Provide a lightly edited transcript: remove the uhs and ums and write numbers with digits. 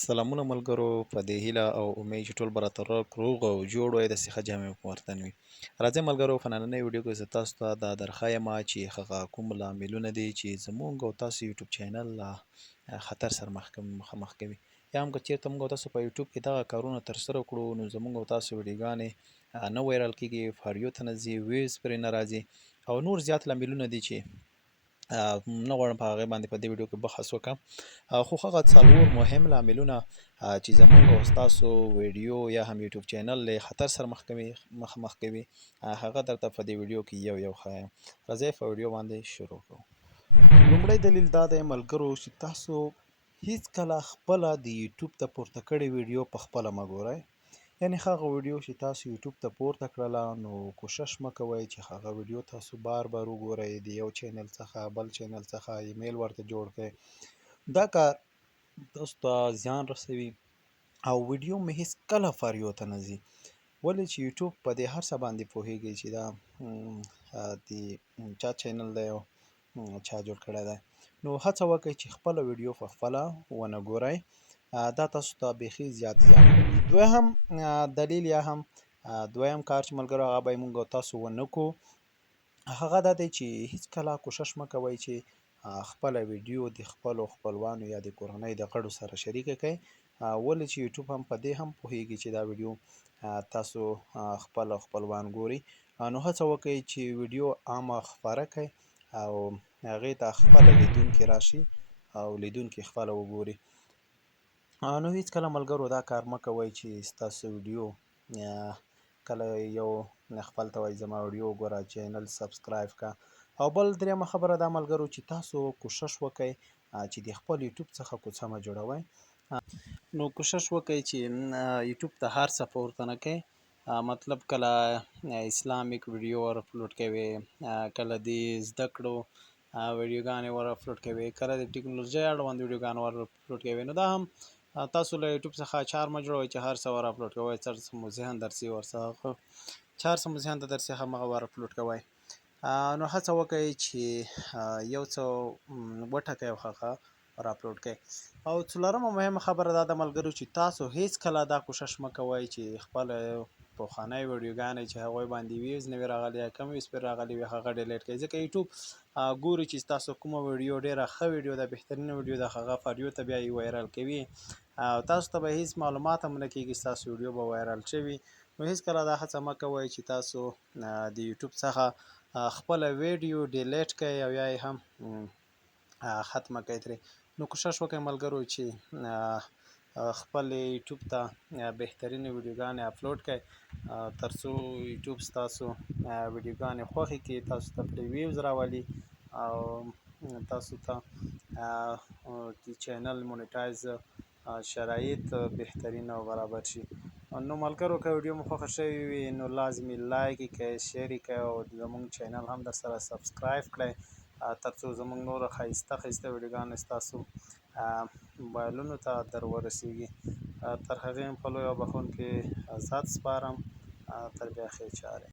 سلامونه ملګرو، په دې هیله او امید چې ټول به راته روغ او جوړ وئ، داسې ښه جامې په وطن وي. راځئ ملګرو، په نننۍ ویډیو کې زه تاسو ته دا درښایم چې هغه کوم لاملونه دي چې زموږ او تاسو یوټیوب چینل له خطر سره مخامخ کوي، یا هم که چېرته موږ او تاسو په یوټیوب کې دغه کارونه ترسره کړو نو زموږ او تاسو ویډیوګانې نه وایرل کېږي، فاریو ته نه ځي، ویوز پرې نه راځي، او نور زیات لاملونه دي چې نه غواړم په هغې باندې په دې ویډیو کې بحث وکړم. خو هغه څلور مهم لاملونه چې زموږ او ستاسو ویډیو یا هم یوټیوب چینل له خطر سره مخامخ کوي، هغه درته په دې ویډیو کې یو یو ښایم. راځئ په ویډیو باندې شروع کړو. لومړی دلیل دا دی ملګرو چې تاسو هیڅکله خپله د یوټیوب ته پورته کړې ویډیو په خپله مه ګورئ. یعنې هغه ویډیو چې تاسو یوټیوب ته پورته کړله نو کوشش مه کوئ چې هغه ویډیو تاسو بار بار وګورئ، د یو چینل څخه بل چینل څخه ایمیل ورته جوړ کړئ. دا کار تاسو ته زیان رسوي او ویډیو مې هیڅکله فاریو ته نه ځي، ولې چې یوټیوب په دې هر څه باندې پوهیږي چې دا د چا چینل دی او چا جوړ کړی دی. نو هڅه وکړئ چې خپله ویډیو په خپله ونه ګورئ، دا تاسو ته بیخي زیات زیان کوي. دویم دلیل یا هم دویم کار چې ملګرو هغه به موږ او تاسو ونه کړو، هغه دا دی چې هیڅکله کوشش مه کوئ چې خپله ویډیو د خپلو خپلوانو یا د کورنۍ د غړو سره شریکه کړئ، ولې چې یوټیوب هم په دې هم پوهیږي چې دا ویډیو تاسو خپل خپلوان ګوري. نو هڅه وکړئ چې ویډیو عامه خپاره کړئ او هغې ته خپله لیدونکي راشي او لیدونکي خپله وګوري. نو هیڅکله ملګرو دا کار مه کوئ چې ستاسو ویډیو کله یو خپل ته وایي زما ویډیو وګوره، چینل سبسکرایب کړه، او بل دریمه خبره دا ملګرو چې تاسو کوشش وکړئ چې د خپل یوټیوب څخه کوڅه مه جوړوئ. نو کوشش وکړئ چې یوټیوب ته هر څه پورته نه کړئ، مطلب کله اسلامیک ویډیو ور اپلوډ کوئ، کله د زده کړو ویډیوګانې ور اپلوډ کوئ، کله د ټکنالوژۍ اړوند ویډیوګانې ور اپلوډ کوئ. نو دا هم تاسو له یوټیوب څخه چار مه جوړوئ چې هر څه ور اپلوډ کوئ، څه مو ذهن درسي ورڅخه چار څه مو ذهن ته درسي همغه ور اپلوډ کوئ. نو هڅه وکړئ چې یو څه وټاکئ او هغه ور اپلوډ کړئ. او څلورمه مهمه خبره دا ده ملګرو چې تاسو هیڅکله دا کوشش مه کوئ چې خپله پخوانۍ ویډیوګانې چې هغوی باندې ویوز نه وي راغلي یا کم ویوز پرې راغلي وي هغه ډیلیټ کړئ، ځکه یوټیوب ګوري چې ستاسو کومه ویډیو ډېره ښه ویډیو ده، بهترینه ویډیو ده، هغه فاریو ته بیا یې وایرل کوي او تاسو ته به هیڅ معلومات هم نه کېږي ستاسو ویډیو به وایرل شوي. نو هیڅکله دا هڅه مه کوئ چې تاسو د یوټیوب څخه خپله ویډیو ډیلیټ کړئ او یا یې هم ختمه کړئ ترې. نو کوشش وکړئ ملګرو چې خپل یوټیوب ته بهترینې ویډیوګانې اپلوډ کړئ تر څو یوټیوب ستاسو ویډیوګانې خوښې کړي، تاسو ته پرې ویوز راولي او تاسو ته د چینل مونیټایز شرایط بهترین او برابر شي. نو ملګرو که ویډیو مو خوښه شوې وي نو لازمي لایک یې کړئ، شیر یې کړئ او زموږ چینل هم درسره سبسکرایب کړئ تر څو زموږ نور ښایسته ښایسته ویډیوګانې ستاسو موبایلونو ته در ورسیږي. تر هغې هم په لوی او بخښونکي ذات سپارم، تر بیا ښې چارې.